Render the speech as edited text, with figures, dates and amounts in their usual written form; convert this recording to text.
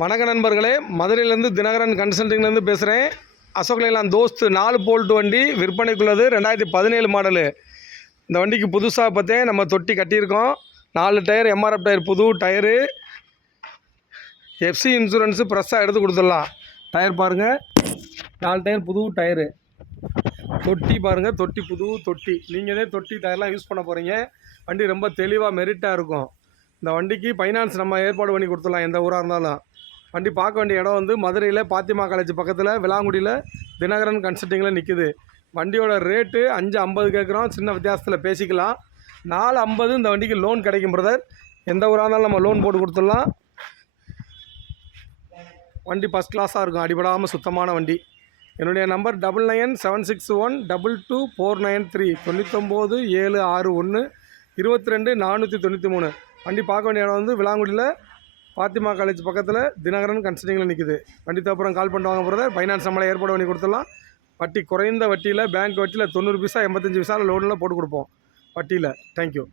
வணக்க நண்பர்களே, மதுரையிலேருந்து தினகரன் கன்சல்டிங்லேருந்து பேசுகிறேன். அசோக் லேலாண்ட் தோஸ்து 4 போல்ட் வண்டி விற்பனைக்குள்ளது. 2017 மாடலு. இந்த வண்டிக்கு புதுசாக பார்த்தேன் நம்ம தொட்டி கட்டியிருக்கோம். 4 டயர் எம்ஆர்எஃப் டயர், புது டயரு. எஃப்சி இன்சூரன்ஸு ஃப்ரெஷ்ஷாக எடுத்து கொடுத்துடலாம். டயர் பாருங்கள், 4 டயர் புது டயரு. தொட்டி பாருங்கள், தொட்டி புது தொட்டி. நீங்களே தொட்டி டயர்லாம் யூஸ் பண்ண போகிறீங்க. வண்டி ரொம்ப தெளிவாக மெரிட்டாக இருக்கும். இந்த வண்டிக்கு ஃபைனான்ஸ் நம்ம ஏற்பாடு பண்ணி கொடுத்துடலாம், எந்த ஊராக இருந்தாலும். வண்டி பார்க்க வேண்டிய இடம் வந்து மதுரையில் பாத்திமா காலேஜ் பக்கத்தில் விளாங்குடியில் தினகரன் கன்சல்டிங்கில் நிற்குது. வண்டியோட ரேட்டு 550 கேட்குறோம். சின்ன வித்தியாசத்தில் பேசிக்கலாம். 450 இந்த வண்டிக்கு லோன் கிடைக்கும் பிரதர். எந்த ஊராக இருந்தாலும் நம்ம லோன் போட்டு கொடுத்துடலாம். வண்டி ஃபஸ்ட் கிளாஸாக இருக்கும், அடிபடாமல் சுத்தமான வண்டி. என்னுடைய நம்பர் 9976122493 99 761 22 493. வண்டி பார்க்க வேண்டிய இடம் வந்து விளாங்குடியில் பாத்திமா காலேஜ் பக்கத்தில் தினகரன் கன்சல்டிங்கில் நிற்குது. வண்டி தப்புறம் கால் பண்ணிட்டு வாங்க பிரதர். ஃபைனான்ஸ் நம்மளை ஏற்பாடு பண்ணி கொடுத்துடலாம். வட்டி குறைந்த வட்டியில், பேங்க் வட்டியில் 90 பைசா 85 பைசா லோனில் போட்டு கொடுப்போம் வட்டியில். தேங்க்யூ.